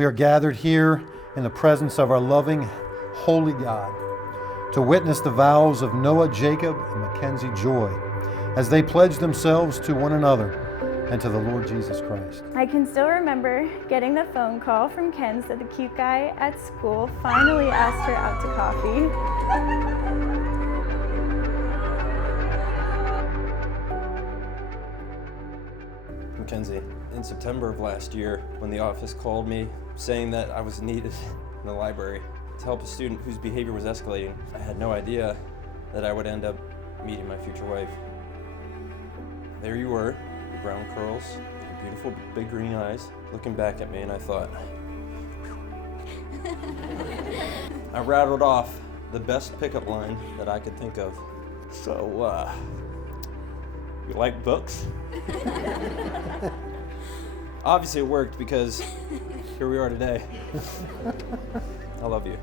We are gathered here in the presence of our loving, holy God to witness the vows of Noah, Jacob, and Mackenzie Joy as they pledge themselves to one another and to the Lord Jesus Christ. I can still remember getting the phone call from Ken that the cute guy at school finally asked her out to coffee. Mackenzie, in September of last year, when the office called me saying that I was needed in the library to help a student whose behavior was escalating, I had no idea that I would end up meeting my future wife. There you were, your brown curls, your beautiful big green eyes, looking back at me, and I thought, I rattled off the best pickup line that I could think of. So, you like books? Obviously it worked because here we are today. I love you.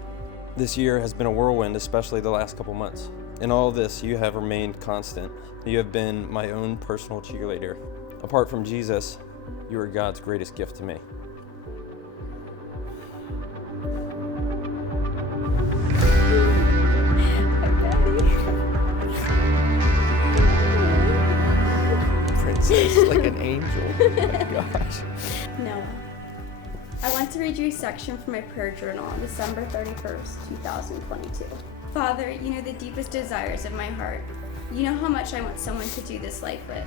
This year has been a whirlwind, especially the last couple months. In all this, you have remained constant. You have been my own personal cheerleader. Apart from Jesus, you are God's greatest gift to me. Princess, like an angel. Oh my gosh. Noah, I want to read you a section from my prayer journal on December 31st, 2022. Father, you know the deepest desires of my heart. You know how much I want someone to do this life with.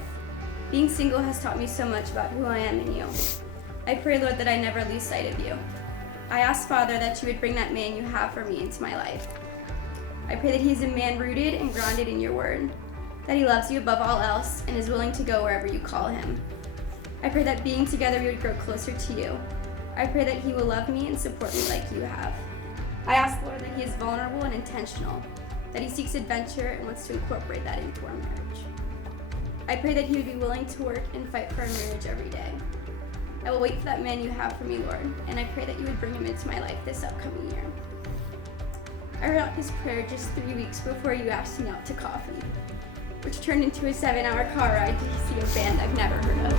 Being single has taught me so much about who I am in you. I pray, Lord, that I never lose sight of you. I ask, Father, that you would bring that man you have for me into my life. I pray that he's a man rooted and grounded in your word, that he loves you above all else and is willing to go wherever you call him. I pray that being together we would grow closer to you. I pray that he will love me and support me like you have. I ask, Lord, that he is vulnerable and intentional, that he seeks adventure and wants to incorporate that into our marriage. I pray that he would be willing to work and fight for our marriage every day. I will wait for that man you have for me, Lord, and I pray that you would bring him into my life this upcoming year. I wrote out this prayer just 3 weeks before you asked me out to coffee, which turned into a 7-hour car ride to see a band I've never heard of.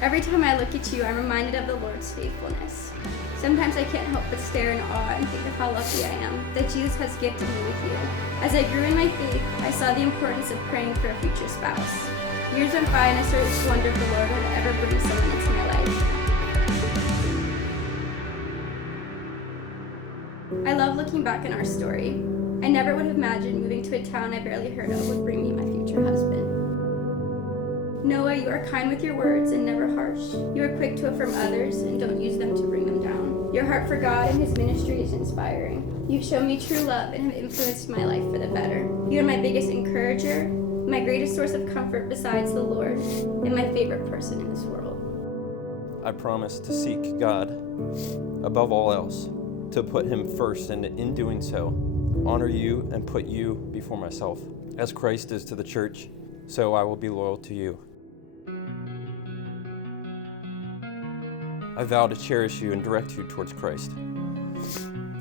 Every time I look at you, I'm reminded of the Lord's faithfulness. Sometimes I can't help but stare in awe and think of how lucky I am that Jesus has gifted me with you. As I grew in my faith, I saw the importance of praying for a future spouse. Years went by and I started to wonder if the Lord would ever bring someone into my life. I love looking back on our story. I never would have imagined moving to a town I barely heard of would bring me my future husband. Noah, you are kind with your words and never harsh. You are quick to affirm others and don't use them to bring them down. Your heart for God and his ministry is inspiring. You've shown me true love and have influenced my life for the better. You are my biggest encourager, my greatest source of comfort besides the Lord, and my favorite person in this world. I promise to seek God above all else, to put him first, and in doing so, honor you and put you before myself. As Christ is to the church, so I will be loyal to you. I vow to cherish you and direct you towards Christ.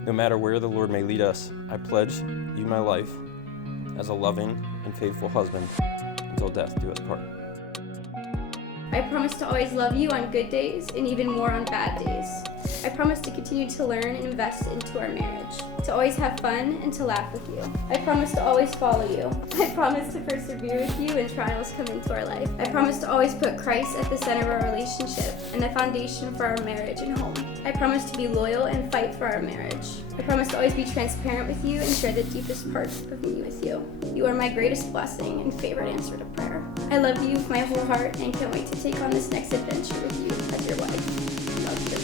No matter where the Lord may lead us, I pledge you my life as a loving and faithful husband until death do us part. I promise to always love you on good days and even more on bad days. I promise to continue to learn and invest into our marriage, to always have fun and to laugh with you. I promise to always follow you. I promise to persevere with you when trials come into our life. I promise to always put Christ at the center of our relationship and the foundation for our marriage and home. I promise to be loyal and fight for our marriage. I promise to always be transparent with you and share the deepest parts of me with you. You are my greatest blessing and favorite answer to prayer. I love you with my whole heart and can't wait to take on this next adventure with you as your wife. Love you.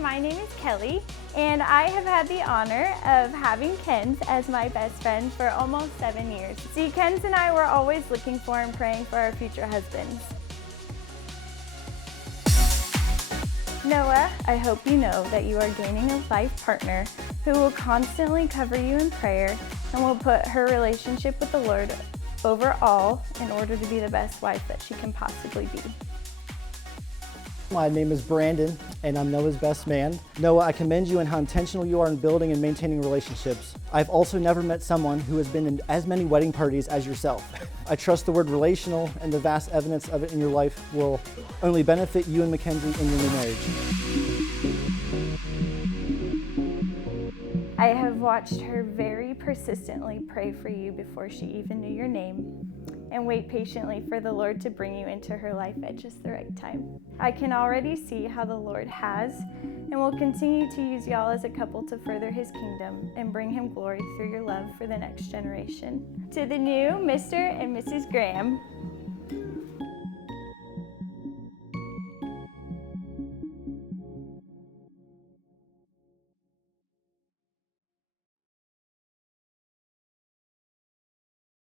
My name is Kelly, and I have had the honor of having Kens as my best friend for almost 7 years. See, Kens and I were always looking for and praying for our future husbands. Noah, I hope you know that you are gaining a life partner who will constantly cover you in prayer and will put her relationship with the Lord over all in order to be the best wife that she can possibly be. My name is Brandon, and I'm Noah's best man. Noah, I commend you in how intentional you are in building and maintaining relationships. I've also never met someone who has been in as many wedding parties as yourself. I trust the word relational and the vast evidence of it in your life will only benefit you and Mackenzie in your new marriage. I have watched her very persistently pray for you before she even knew your name, and wait patiently for the Lord to bring you into her life at just the right time. I can already see how the Lord has and will continue to use y'all as a couple to further his kingdom and bring him glory through your love for the next generation. To the new Mr. and Mrs. Graham,